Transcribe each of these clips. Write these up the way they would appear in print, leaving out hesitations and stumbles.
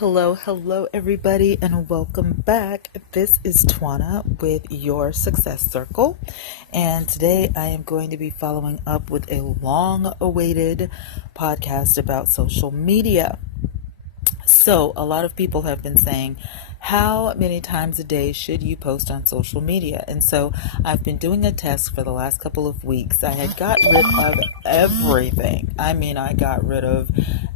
Hello, everybody, and welcome back. This is Twana with Your Success Circle, and today I am going to be following up with a long-awaited podcast about social media. So, a lot of people have been saying, how many times a day should you post on social media? And so I've been doing a test for the last couple of weeks. I had got rid of everything. I got rid of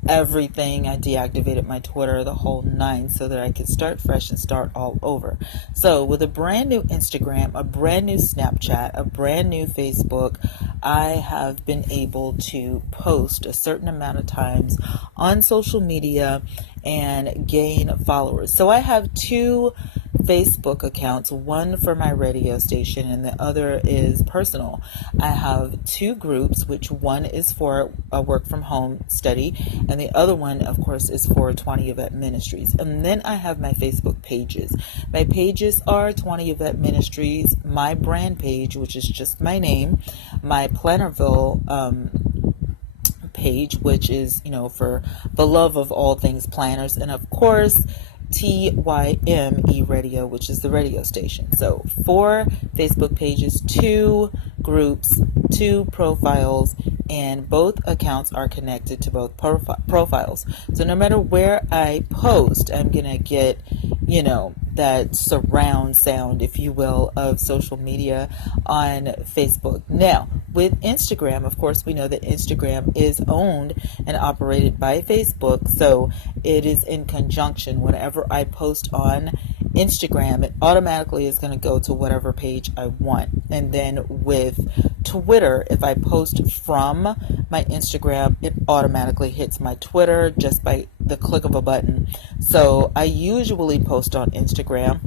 everything. I deactivated my Twitter, the whole nine, so that I could start fresh and start all over. So with a brand new Instagram, a brand new Snapchat, a brand new Facebook, I have been able to post a certain amount of times on social media and gain followers. So I have two Facebook accounts, one for my radio station and the other is personal. I have two groups, which one is for a work from home study and the other one, of course, is for 20 Yvette Ministries. And then I have my Facebook pages. My pages are 20 Yvette Ministries, my brand page, which is just my name, my Plannerville page, which is, for the love of all things planners, and of course TYME Radio, which is the radio station. So 4 Facebook pages, 2 groups, 2 profiles, and both accounts are connected to both profiles. So no matter where I post, I'm gonna get, that surround sound, if you will, of social media on Facebook. Now, with Instagram, of course, we know that Instagram is owned and operated by Facebook, so it is in conjunction. Whenever I post on Instagram, it automatically is going to go to whatever page I want. And then with Twitter, if I post from my Instagram, it automatically hits my Twitter just by the click of a button. So I usually post on Instagram,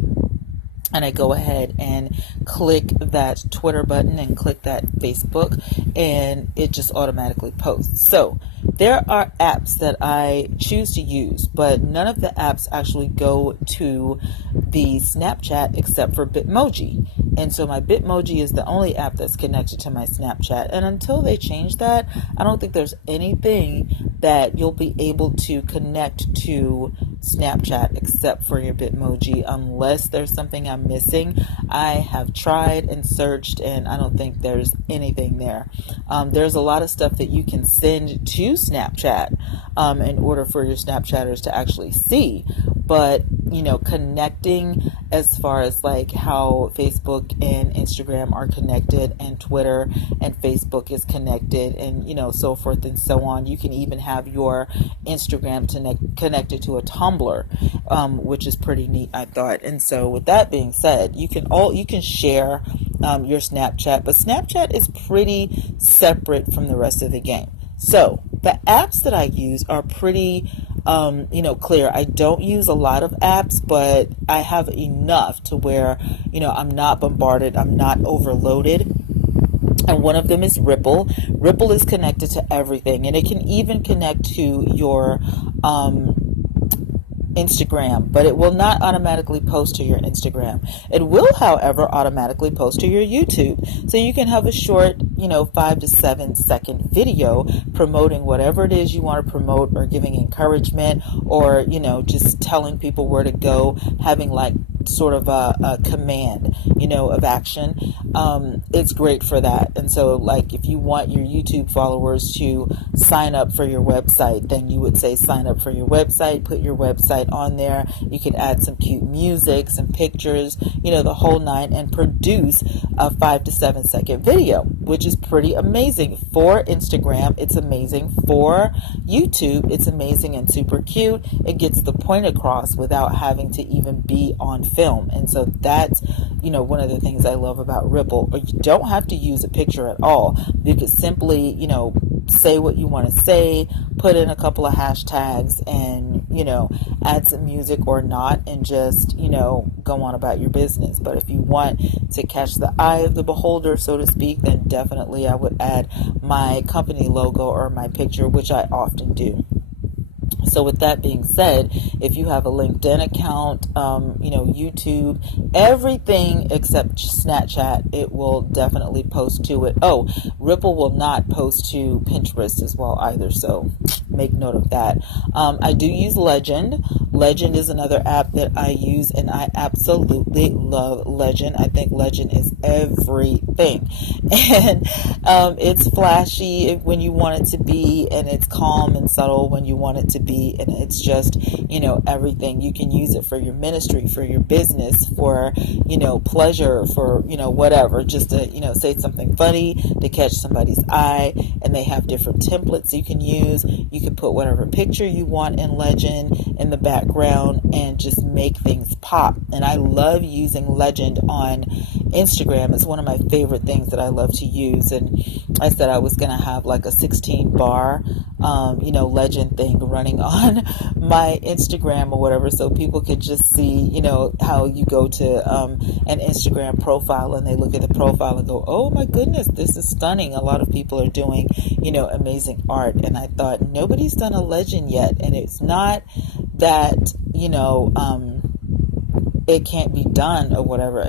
and I go ahead and click that Twitter button and click that Facebook, and it just automatically posts. So there are apps that I choose to use, but none of the apps actually go to the Snapchat except for Bitmoji. And so my Bitmoji is the only app that's connected to my Snapchat. And until they change that, I don't think there's anything that you'll be able to connect to Snapchat except for your Bitmoji, unless there's something I'm missing. I have tried and searched, and I don't think there's anything there. There's a lot of stuff that you can send to Snapchat in order for your Snapchatters to actually see. But, connecting as far as like how Facebook and Instagram are connected, and Twitter and Facebook is connected, and, so forth and so on. You can even have your Instagram connected to a Tumblr, which is pretty neat, I thought. And so with that being said, you can share your Snapchat, but Snapchat is pretty separate from the rest of the game. So the apps that I use are pretty clear. I don't use a lot of apps, but I have enough to where, I'm not bombarded, I'm not overloaded. And one of them is Ripple. Ripple is connected to everything, and it can even connect to your Instagram, but it will not automatically post to your Instagram. It will, however, automatically post to your YouTube. So you can have a short, 5 to 7 second video promoting whatever it is you want to promote, or giving encouragement, or, just telling people where to go, having like sort of a command, of action. It's great for that. And so like if you want your YouTube followers to sign up for your website, then you would say sign up for your website, put your website on there. You could add some cute music, some pictures, the whole nine, and produce a 5 to 7 second video, which is pretty amazing. For Instagram, it's amazing. For YouTube, it's amazing and super cute. It gets the point across without having to even be on film. And so that's, one of the things I love about Ripple. Or you don't have to use a picture at all. You could simply, say what you want to say, put in a couple of hashtags, and, add some music or not, and just, go on about your business. But if you want to catch the eye of the beholder, so to speak, then definitely I would add my company logo or my picture, which I often do. So with that being said, if you have a LinkedIn account, YouTube, everything except Snapchat, it will definitely post to it. Oh, Ripple will not post to Pinterest as well either, so make note of that. I do use Legend. Legend is another app that I use, and I absolutely love Legend. I think Legend is everything. And it's flashy when you want it to be, and it's calm and subtle when you want it to be, and it's just, everything. You can use it for your ministry, for your business, for, pleasure, for, whatever, just to, say something funny to catch somebody's eye. And they have different templates you can use. You can put whatever picture you want in Legend in the background and just make things pop. And I love using Legend on Instagram. It's one of my favorite things that I love to use. And I said I was going to have like a 16 bar, Legend thing running on my Instagram or whatever, so people could just see, how you go to an Instagram profile and they look at the profile and go, oh my goodness, this is stunning. A lot of people are doing, amazing art. And I thought, nobody's done a Legend yet. And it's not that, it can't be done or whatever.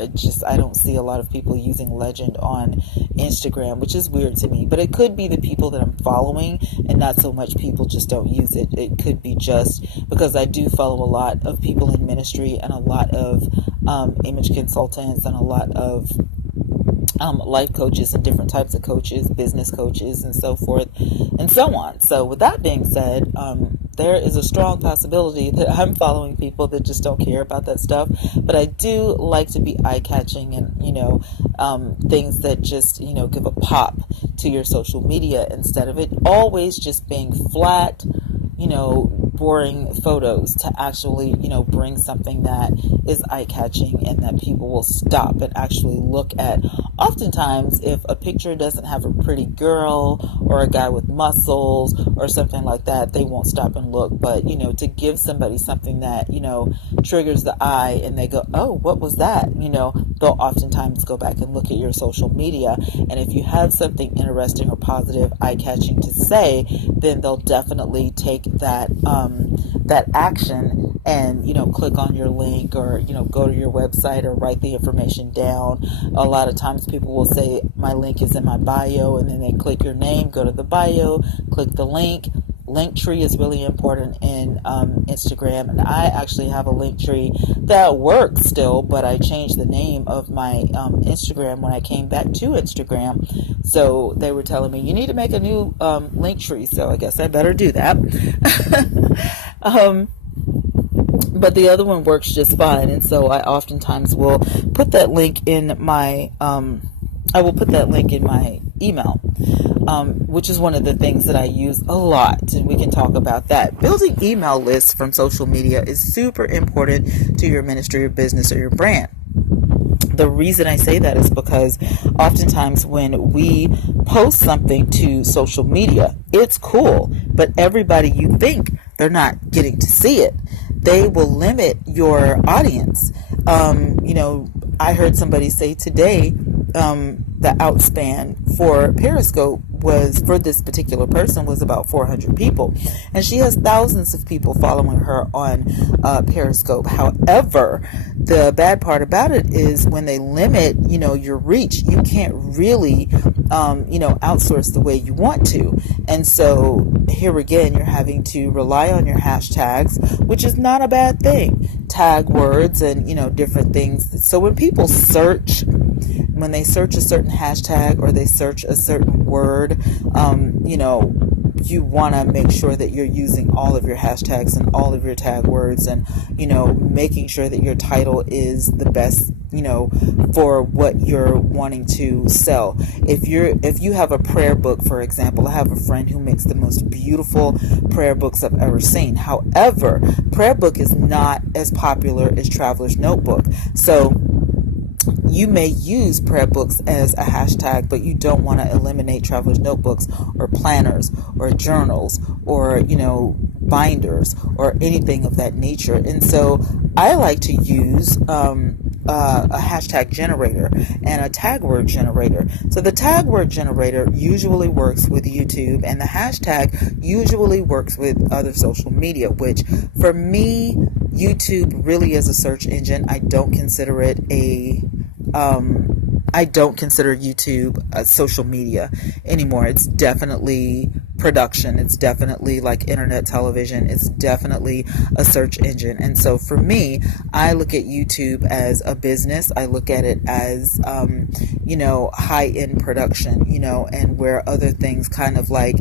I don't see a lot of people using Legend on Instagram, which is weird to me. But it could be the people that I'm following, and not so much people just don't use it. It could be just because I do follow a lot of people in ministry and a lot of image consultants and a lot of life coaches and different types of coaches, business coaches, and so forth and so on. So with that being said, there is a strong possibility that I'm following people that just don't care about that stuff. But I do like to be eye-catching and, things that just, give a pop to your social media instead of it always just being flat, boring photos, to actually, bring something that is eye-catching and that people will stop and actually look at. Oftentimes, if a picture doesn't have a pretty girl or a guy with muscles or something like that, they won't stop and look. But, to give somebody something that, triggers the eye and they go, oh, what was that? They'll oftentimes go back and look at your social media. And if you have something interesting or positive, eye-catching to say, then they'll definitely take that action and, click on your link or, go to your website or write the information down. A lot of times people will say, my link is in my bio, and then they click your name, go to the bio, click the link. Linktree is really important in Instagram, and I actually have a Linktree that works still, but I changed the name of my Instagram when I came back to Instagram. So they were telling me, you need to make a new Linktree, so I guess I better do that. But the other one works just fine, and so I oftentimes will put that link in my email, which is one of the things that I use a lot, and we can talk about that. Building email lists from social media is super important to your ministry or business or your brand. The reason I say that is because oftentimes when we post something to social media, it's cool, but everybody you think they're not getting to see it. They will limit your audience. I heard somebody say today, the outspan for Periscope was, for this particular person, was about 400 people, and she has thousands of people following her on Periscope. However, the bad part about it is when they limit, your reach, you can't really, outsource the way you want to. And so here again, you're having to rely on your hashtags, which is not a bad thing. Tag words and, different things. So when people search, when they search a certain hashtag or they search a certain word, you want to make sure that you're using all of your hashtags and all of your tag words and, making sure that your title is the best, for what you're wanting to sell. If you have a prayer book, for example, I have a friend who makes the most beautiful prayer books I've ever seen. However, prayer book is not as popular as Traveler's Notebook. So you may use prayer books as a hashtag, but you don't want to eliminate Traveler's Notebooks or planners or journals or, binders or anything of that nature. And so I like to use a hashtag generator and a tag word generator. So the tag word generator usually works with YouTube, and the hashtag usually works with other social media, which for me, YouTube really is a search engine. I don't consider it I don't consider YouTube a social media anymore. It's definitely production. It's definitely like internet television. It's definitely a search engine. And so for me, I look at YouTube as a business. I look at it as, high-end production, and where other things kind of like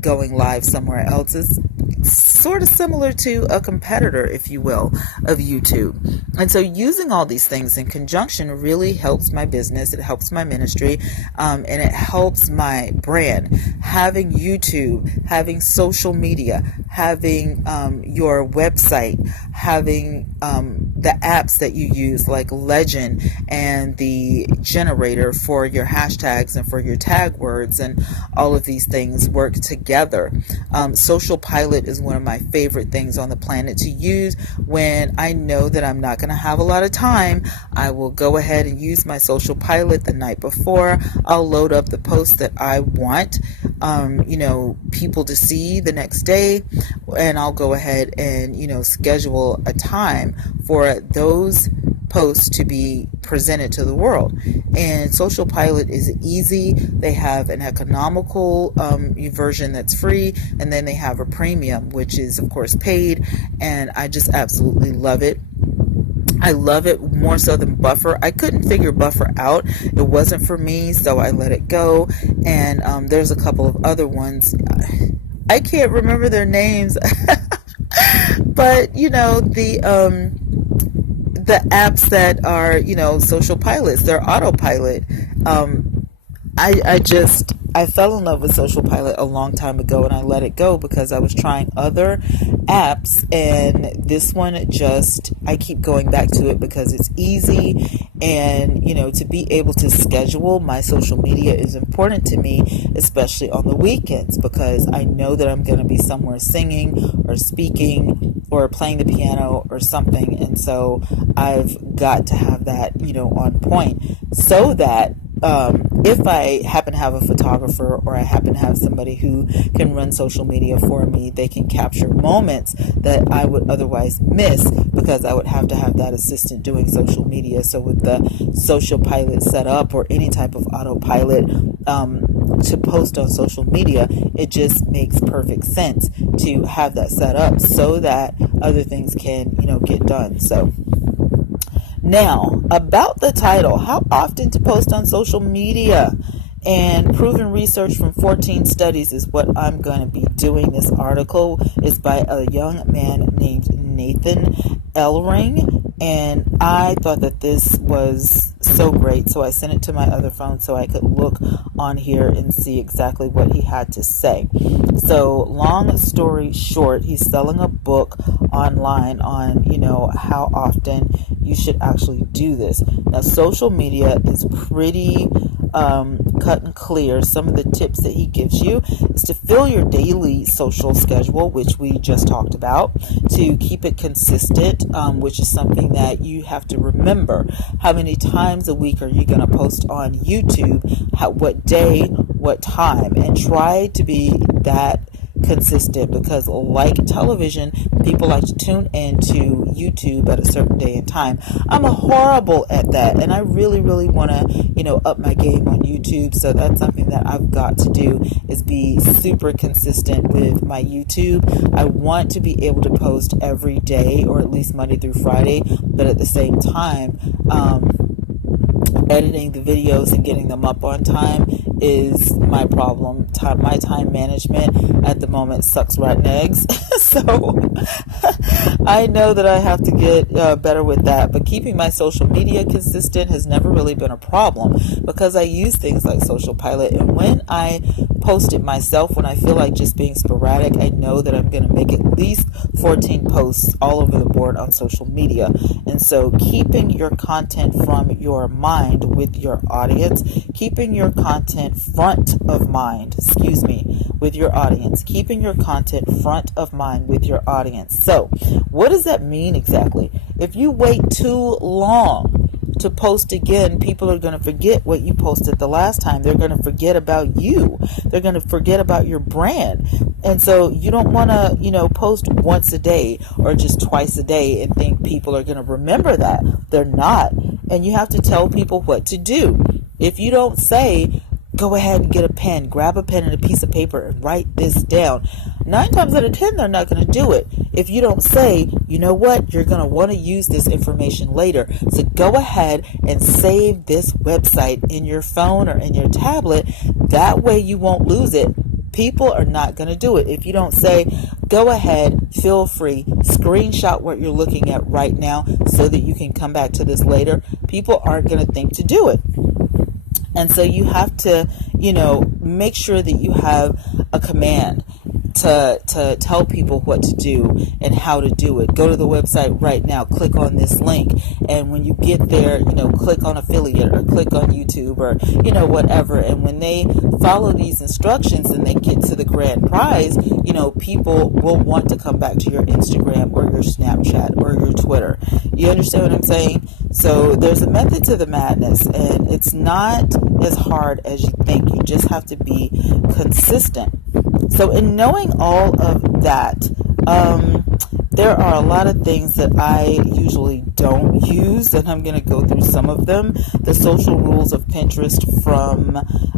going live somewhere else is sort of similar to a competitor, if you will, of YouTube. And so using all these things in conjunction really helps my business. It helps my ministry, and it helps my brand. Having YouTube, having social media, having your website, having the apps that you use like Legend and the generator for your hashtags and for your tag words, and all of these things work together. Social Pilot is one of my favorite things on the planet to use when I know that I'm not going to have a lot of time. I will go ahead and use my Social Pilot the night before. I'll load up the posts that I want people to see the next day, and I'll go ahead and schedule a time for those posts to be presented to the world. And Social Pilot is easy. They have an economical version that's free, and then they have a premium, which is of course paid, and I just absolutely love it. I love it more so than Buffer. I couldn't figure Buffer out. It wasn't for me, so I let it go. And there's a couple of other ones. I can't remember their names, but the apps that are social pilots, they're autopilot. I fell in love with Social Pilot a long time ago, and I let it go because I was trying other apps, and this one I keep going back to it because it's easy, and to be able to schedule my social media is important to me, especially on the weekends, because I know that I'm going to be somewhere singing or speaking or playing the piano or something, and so I've got to have that on point, so that if I happen to have a photographer or I happen to have somebody who can run social media for me, they can capture moments that I would otherwise miss because I would have to have that assistant doing social media. So with the Social Pilot set up, or any type of autopilot to post on social media, it just makes perfect sense to have that set up so that other things can get done. So now, about the title, how often to post on social media, and proven research from 14 studies is what I'm going to be doing. This article is by a young man named Nathan Ellering, and I thought that this was so great, so I sent it to my other phone so I could look on here and see exactly what he had to say. So, long story short, he's selling a book online on, how often you should actually do this. Now, social media is pretty cut and clear. Some of the tips that he gives you is to fill your daily social schedule, which we just talked about, to keep it consistent, which is something that you have to remember. How many times a week are you going to post on YouTube? What day, what time? And try to be that consistent, because like television, people like to tune into YouTube at a certain day and time. I'm horrible at that, and I really want to up my game on YouTube. So that's something that I've got to do, is be super consistent with my YouTube. I want to be able to post every day, or at least Monday through Friday, but at the same time, editing the videos and getting them up on time is my problem. My time management at the moment sucks rotten eggs. So I know that I have to get better with that. But keeping my social media consistent has never really been a problem, because I use things like Social Pilot. And when I post it myself, when I feel like just being sporadic, I know that I'm going to make at least 14 posts all over the board on social media. And so keeping your content from your mind with your audience, keeping your content front of mind, with your audience, keeping your content front of mind with your audience. So what does that mean exactly? If you wait too long to post again, people are going to forget what you posted the last time. They're going to forget about you. They're going to forget about your brand. And so you don't want to, post once a day or just twice a day and think people are going to remember that. They're not. And you have to tell people what to do. If you don't say, go ahead and get a pen, grab a pen and a piece of paper and write this down. 9 times out of 10, they're not going to do it. If you don't say, you know what, you're going to want to use this information later. So go ahead and save this website in your phone or in your tablet. That way you won't lose it. People are not going to do it. If you don't say, go ahead, feel free, screenshot what you're looking at right now so that you can come back to this later, people aren't going to think to do it. And so you have to, make sure that you have a command to tell people what to do and how to do it. Go to the website right now, click on this link, and when you get there, click on affiliate or click on YouTube or, whatever. And when they follow these instructions and they get to the grand prize, people will want to come back to your Instagram or your Snapchat or your Twitter. You understand what I'm saying? So there's a method to the madness, and it's not as hard as you think. You just have to be consistent. So in knowing all of that, there are a lot of things that I usually don't use, and I'm going to go through some of them. The social rules of Pinterest from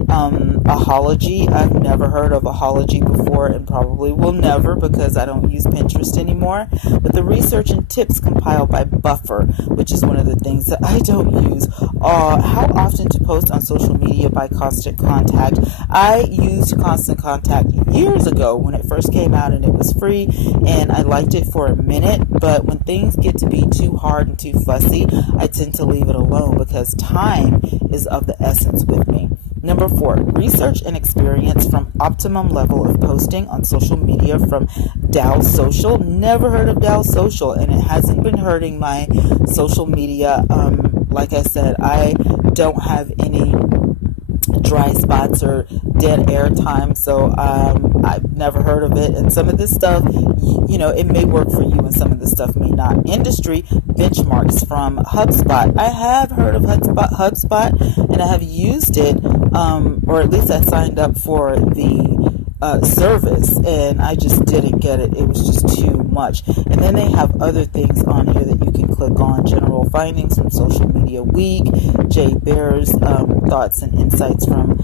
Ahology. I've never heard of Ahology before and probably will never because I don't use Pinterest anymore. But the research and tips compiled by Buffer, which is one of the things that I don't use. How often to post on social media by Constant Contact. I used Constant Contact years ago when it first came out and it was free, and I liked it for a minute, but when things get to be too hard and too fussy, I tend to leave it alone because time is of the essence with me. Number 4, research and experience from optimum level of posting on social media from Dow Social. Never heard of Dow Social, and it hasn't been hurting my social media. Like I said, I don't have any dry spots or dead air time, so I've never heard of it. And some of this stuff, it may work for you and some of this stuff may not. Industry benchmarks from HubSpot. I have heard of HubSpot and I have used it, or at least I signed up for the service, and I just didn't get it. It was just too much. And then they have other things on here that you can click on. General findings from Social Media Week, Jay Baer's thoughts and insights from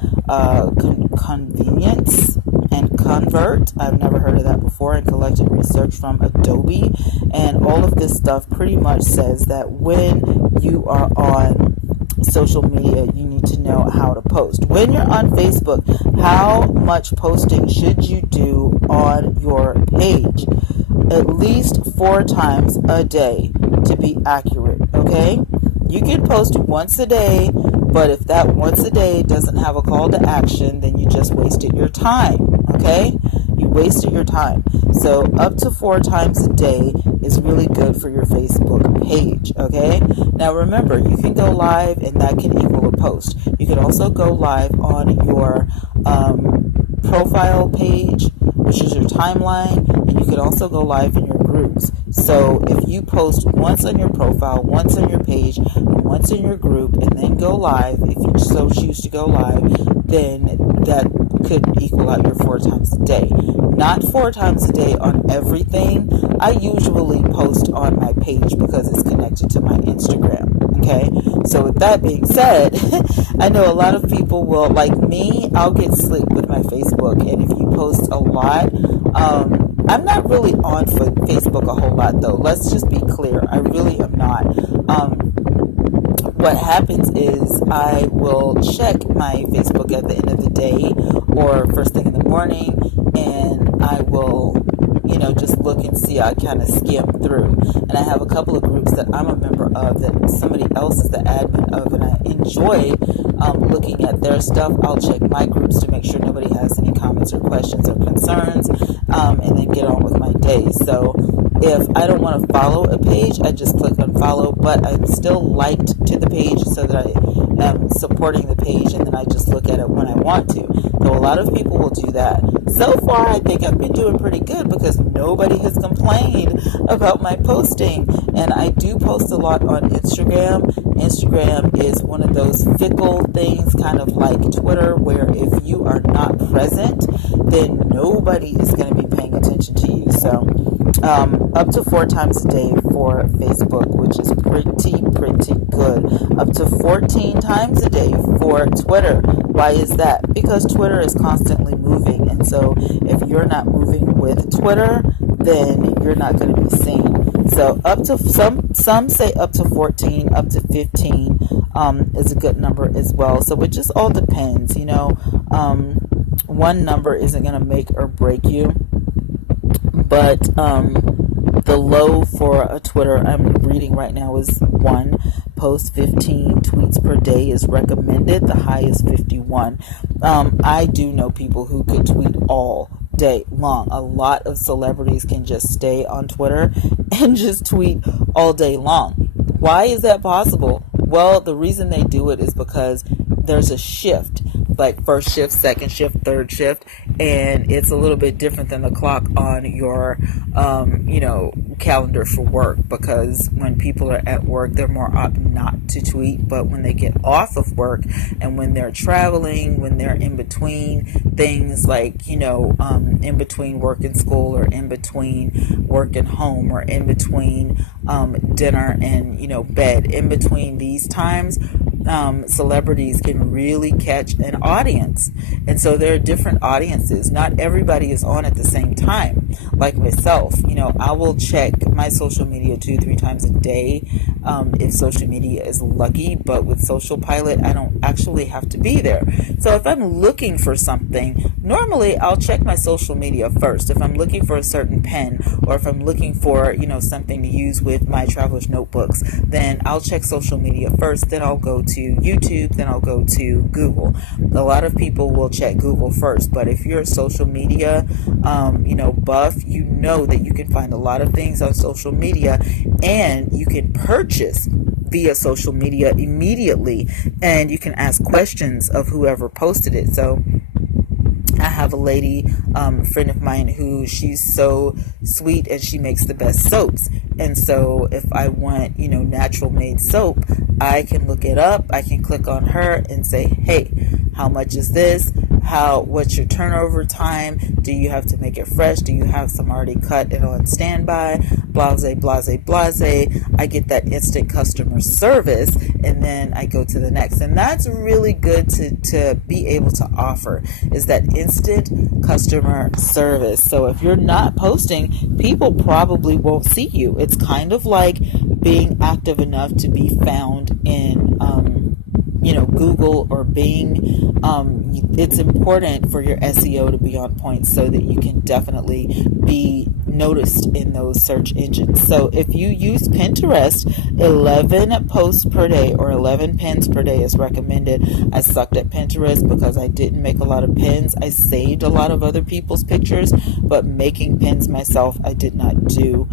Convenience and Convert. I've never heard of that before. And collected research from Adobe. And all of this stuff pretty much says that when you are on social media, you need to know how to post. When you're on Facebook, how much posting should you do on your page? At least 4 times a day to be accurate, okay? You can post once a day, but if that once a day doesn't have a call to action, then you just wasted your time, okay? You wasted your time. So up to 4 times a day is really good for your Facebook page, okay? Now remember, you can go live and that can equal a post. You can also go live on your profile page, which is your timeline, and you can also go live in your groups. So if you post once on your profile, once on your page, once in your group, and then go live, if you so choose to go live, then that could equal out your 4 times a day. Not 4 times a day on everything. I usually post on my page because it's connected to my Instagram. Okay, so with that being said, I know a lot of people will, like me, I'll get slick with my Facebook, and if you post a lot, I'm not really on for Facebook a whole lot though. Let's just be clear. I really am not. What happens is I will check my Facebook at the end of the day or first thing in the morning, and I will, just look and see. I kind of skim through. And I have a couple of groups that I'm a member of that somebody else is the admin of, and I enjoy looking at their stuff. I'll check my groups to make sure nobody has any comments or questions or concerns, and then get on with my day. So if I don't want to follow a page, I just click unfollow, but I'm still liked to the page so that I am supporting the page, and then I just look at it when I want to. Though a lot of people will do that. So far, I think I've been doing pretty good because nobody has complained about my posting. And I do post a lot on Instagram. Instagram is one of those fickle things, kind of like Twitter, where if you are not present, then nobody is going to be paying attention to you. So Up to 4 times a day for Facebook, which is pretty good. Up to 14 times a day for Twitter. Why is that? Because Twitter is constantly moving, and so if you're not moving with Twitter, then you're not going to be seen. So up to some say up to 14, up to 15 is a good number as well. So it just all depends, one number isn't going to make or break you, but the low for a Twitter I'm reading right now is 1. Post 15 tweets per day is recommended. The high is 51. I do know people who could tweet all day long. A lot of celebrities can just stay on Twitter and just tweet all day long. Why is that possible? Well, the reason they do it is because there's a shift, like first shift, second shift, third shift, and it's a little bit different than the clock on your, calendar for work, because when people are at work, they're more apt not to tweet, but when they get off of work and when they're traveling, when they're in between things like, in between work and school, or in between work and home, or in between dinner and, bed, in between these times, celebrities can really catch an audience. And so there are different audiences. Not everybody is on at the same time. Like myself, I will check my social media 2-3 times a day if social media is lucky, but with Social Pilot, I don't actually have to be there. So if I'm looking for something, normally I'll check my social media first. If I'm looking for a certain pen, or if I'm looking for, something to use with my traveler's notebooks, then I'll check social media first, then I'll go to YouTube, then I'll go to Google. A lot of people will check Google first, but if you're a social media, buff, you know that you can find a lot of things on social media, and you can purchase via social media immediately, and you can ask questions of whoever posted it. So I have a lady, friend of mine, who she's so sweet and she makes the best soaps. And so if I want, natural made soap, I can look it up. I can click on her and say, hey, how much is this? What's your turnover time? Do you have to make it fresh? Do you have some already cut and on standby? Blase, blase, blase. I get that instant customer service, and then I go to the next. And that's really good to be able to offer, is that instant customer service. So if you're not posting, people probably won't see you. It's kind of like being active enough to be found in Google or Bing. It's important for your SEO to be on point so that you can definitely be noticed in those search engines. So if you use Pinterest, 11 posts per day or 11 pins per day is recommended. I sucked at Pinterest because I didn't make a lot of pins. I saved a lot of other people's pictures, but making pins myself, I did not do,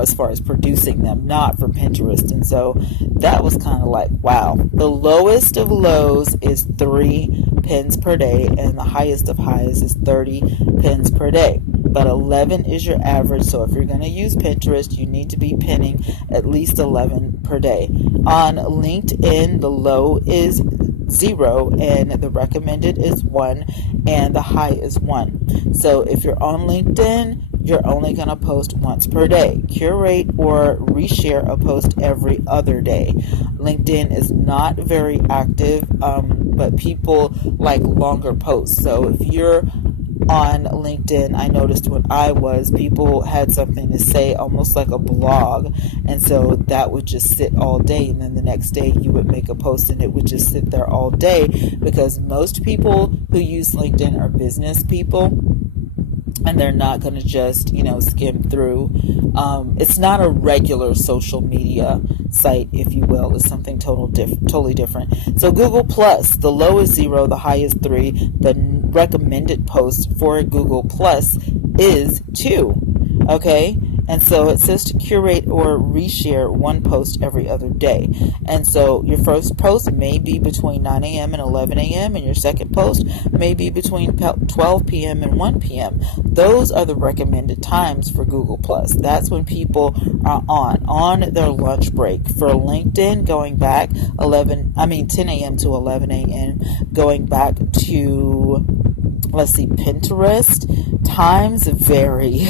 as far as producing them, not for Pinterest. And so that was kind of like, wow. The lowest of lows is 3 pins per day, and the highest of highs is 30 pins per day. But 11 is your average. So if you're going to use Pinterest, you need to be pinning at least 11 per day. On LinkedIn, the low is 0 and the recommended is 1 and the high is 1. So if you're on LinkedIn, you're only going to post once per day. Curate or reshare a post every other day. LinkedIn is not very active, but people like longer posts. So if you're on LinkedIn, I noticed when I was, people had something to say, almost like a blog, and so that would just sit all day, and then the next day you would make a post and it would just sit there all day, because most people who use LinkedIn are business people, and they're not going to just, skim through. It's not a regular social media site, if you will. It's something totally different. So Google Plus, the low is 0, the high is 3. The recommended post for Google Plus is 2. Okay? And so it says to curate or reshare one post every other day. And so your first post may be between 9 a.m. and 11 a.m. and your second post may be between 12 p.m. and 1 p.m. Those are the recommended times for Google+. That's when people are on their lunch break. For LinkedIn, going back 10 a.m. to 11 a.m., going back to let's see, Pinterest, times vary.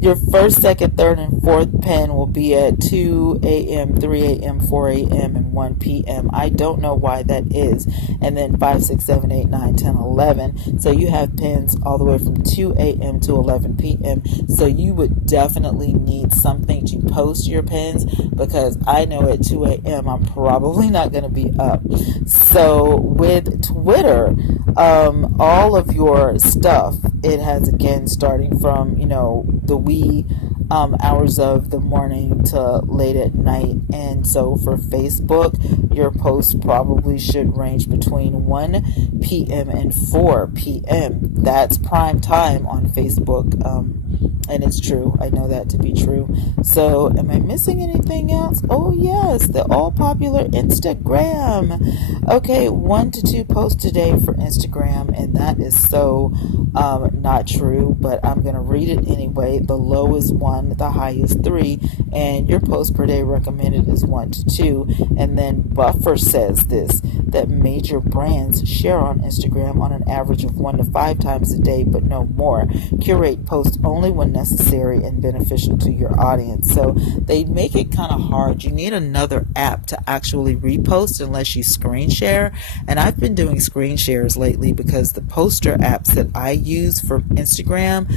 Your first, second, third, and fourth pin will be at 2 a.m., 3 a.m., 4 a.m., and 1 p.m. I don't know why that is. And then 5, 6, 7, 8, 9, 10, 11. So you have pins all the way from 2 a.m. to 11 p.m. So you would definitely need something to post your pins, because I know at 2 a.m. I'm probably not going to be up. So with Twitter, all of your stuff, it has, again, starting from, the wee hours of the morning to late at night. And so for Facebook, your posts probably should range between 1 p.m. and 4 p.m. That's prime time on Facebook. And it's true. I know that to be true. So am I missing anything else? Oh, yes, the all popular Instagram. Okay, 1 to 2 posts a day for Instagram, and that is so not true, but I'm going to read it anyway. The low is 1, the high is 3, and your post per day recommended is 1 to 2. And then Buffer says this, that major brands share on Instagram on an average of 1 to 5 times a day, but no more. Curate posts only when necessary and beneficial to your audience. So they make it kind of hard. You need another app to actually repost unless you screen share. And I've been doing screen shares lately because the poster apps that I use for Instagram,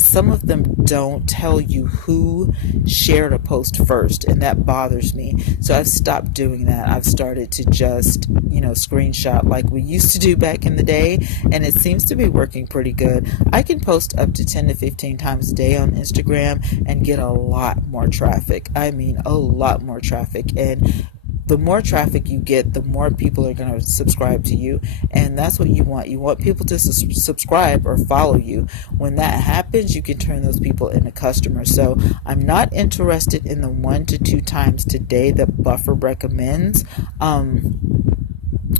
some of them don't tell you who shared a post first, and that bothers me. So I've stopped doing that. I've started to just, screenshot like we used to do back in the day, and it seems to be working pretty good. I can post up to 10 to 15 times a day on Instagram and get a lot more traffic. I mean, a lot more traffic. And the more traffic you get, the more people are going to subscribe to you, and that's what you want. You want people to subscribe or follow you. When that happens, you can turn those people into customers. So I'm not interested in the 1 to 2 times today that Buffer recommends.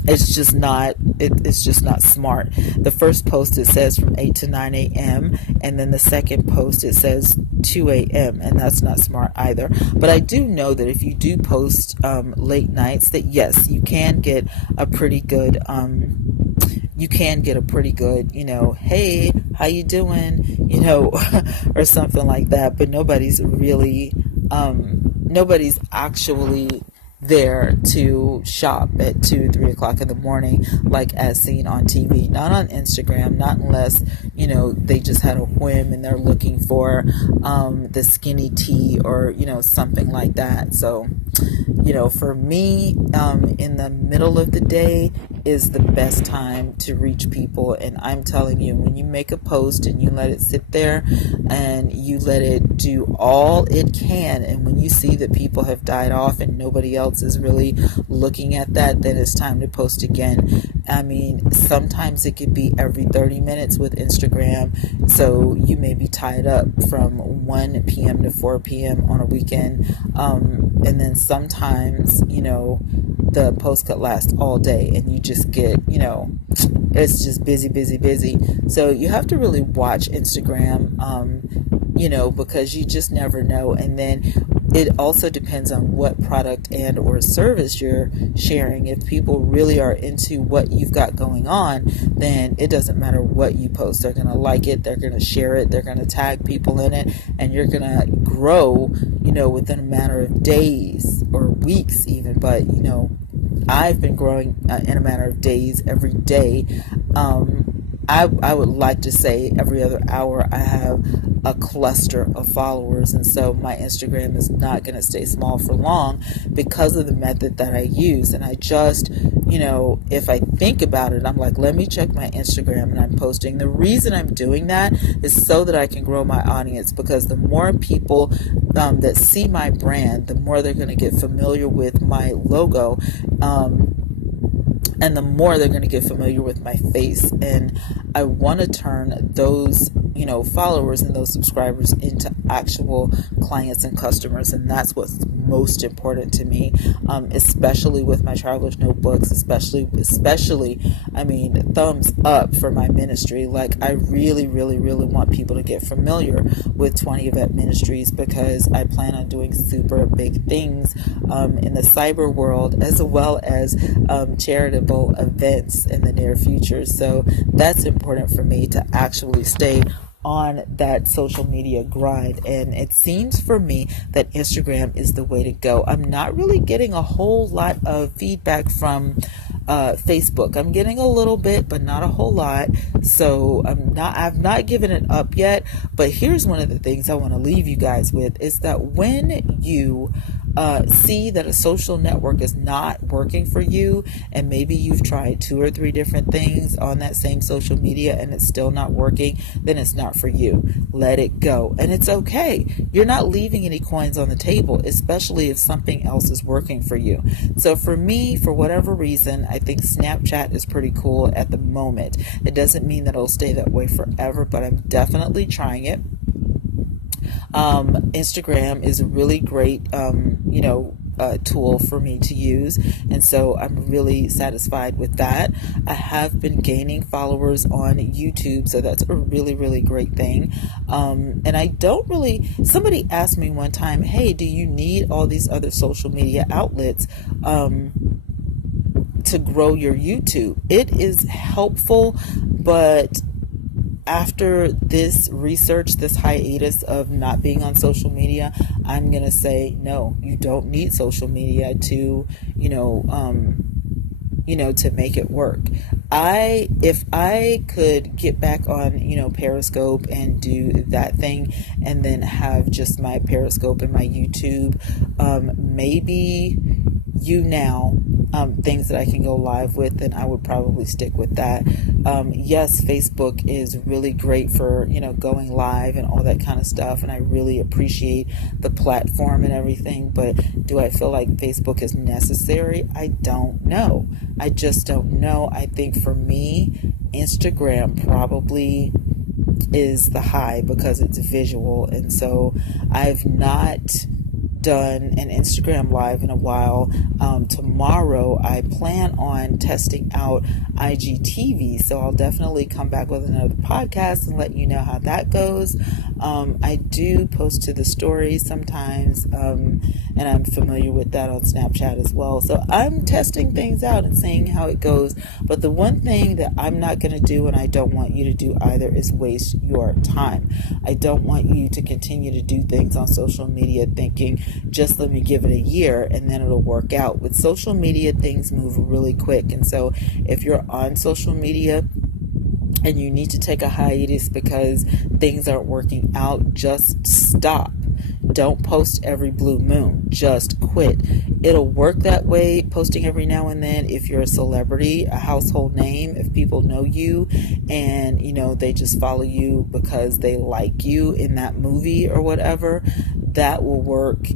It's just not smart. The first post, it says from 8 to 9 a.m. and then the second post, it says 2 a.m. and that's not smart either. But I do know that if you do post late nights, that yes, you can get a pretty good hey, how you doing, or something like that. But nobody's actually there to shop at 2, 3 o'clock in the morning, like as seen on TV. Not on Instagram, not unless, they just had a whim and they're looking for the skinny tea or, something like that. So, for me, in the middle of the day is the best time to reach people. And I'm telling you, when you make a post and you let it sit there and you let it do all it can, and when you see that people have died off and nobody else is really looking at that, then it's time to post again. I mean, sometimes it could be every 30 minutes with Instagram. So you may be tied up from 1 p.m. to 4 p.m. on a weekend. And then sometimes, the post could last all day and you just get, it's just busy, busy, busy. So you have to really watch Instagram, because you just never know. And then it also depends on what product and or service you're sharing. If people really are into what you've got going on, then it doesn't matter what you post. They're going to like it, they're going to share it, they're going to tag people in it, and you're going to grow, within a matter of days or weeks even. But, I've been growing in a matter of days, every day. I would like to say every other hour I have a cluster of followers, and so my Instagram is not going to stay small for long because of the method that I use. And I just, if I think about it, I'm like, let me check my Instagram, and I'm posting. The reason I'm doing that is so that I can grow my audience, because the more people that see my brand, the more they're going to get familiar with my logo, and the more they're going to get familiar with my face. And I want to turn those, followers and those subscribers into actual clients and customers. And that's what's most important to me, especially with my traveler's notebooks, especially, I mean, thumbs up for my ministry. Like, I really, really, really want people to get familiar with 20 Yvette Ministries, because I plan on doing super big things in the cyber world, as well as charitable events in the near future. So that's important for me to actually stay on that social media grind. And it seems for me that Instagram is the way to go. I'm not really getting a whole lot of feedback from Facebook. I'm getting a little bit, but not a whole lot. So I've not given it up yet. But here's one of the things I want to leave you guys with, is that when you see that a social network is not working for you, and maybe you've tried 2 or 3 different things on that same social media and it's still not working, then it's not for you. Let it go. And it's okay. You're not leaving any coins on the table, especially if something else is working for you. So for me, for whatever reason, I think Snapchat is pretty cool at the moment. It doesn't mean that it'll stay that way forever, but I'm definitely trying it. Instagram is a really great, tool for me to use, and so I'm really satisfied with that. I have been gaining followers on YouTube, so that's a really, really great thing. And I don't really, somebody asked me one time, hey, do you need all these other social media outlets to grow your YouTube? It is helpful, but after this research, this hiatus of not being on social media, I'm going to say, no, you don't need social media to, to make it work. If I could get back on, Periscope and do that thing, and then have just my Periscope and my YouTube, maybe things that I can go live with, then I would probably stick with that. Yes, Facebook is really great for, going live and all that kind of stuff, and I really appreciate the platform and everything, but do I feel like Facebook is necessary? I don't know. I just don't know. I think for me, Instagram probably is the high because it's visual, and so I've not done an Instagram live in a while. Tomorrow I plan on testing out IGTV, so I'll definitely come back with another podcast and let you know how that goes. I do post to the stories sometimes, and I'm familiar with that on Snapchat as well. So I'm testing things out and seeing how it goes. But the one thing that I'm not going to do, and I don't want you to do either, is waste your time. I don't want you to continue to do things on social media thinking, just let me give it a year and then it'll work out. With social media, things move really quick. And so if you're on social media and you need to take a hiatus because things aren't working out, just stop. Don't post every blue moon. Just quit. It'll work that way, posting every now and then, if you're a celebrity, a household name, if people know you and, they just follow you because they like you in that movie or whatever. That will work,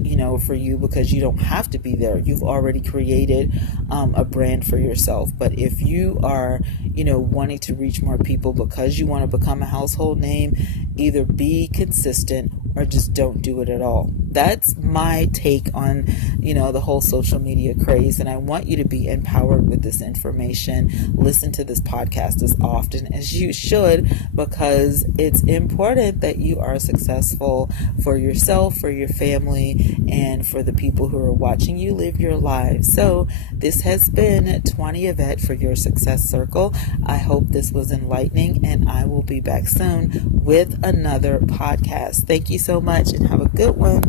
for you, because you don't have to be there. You've already created a brand for yourself. But if you are, wanting to reach more people because you want to become a household name, either be consistent or just don't do it at all. That's my take on, the whole social media craze. And I want you to be empowered with this information. Listen to this podcast as often as you should, because it's important that you are successful for yourself, for your family, and for the people who are watching you live your lives. So this has been 20 Yvette for your Success Circle. I hope this was enlightening, and I will be back soon with another podcast. Thank you so much and have a good one.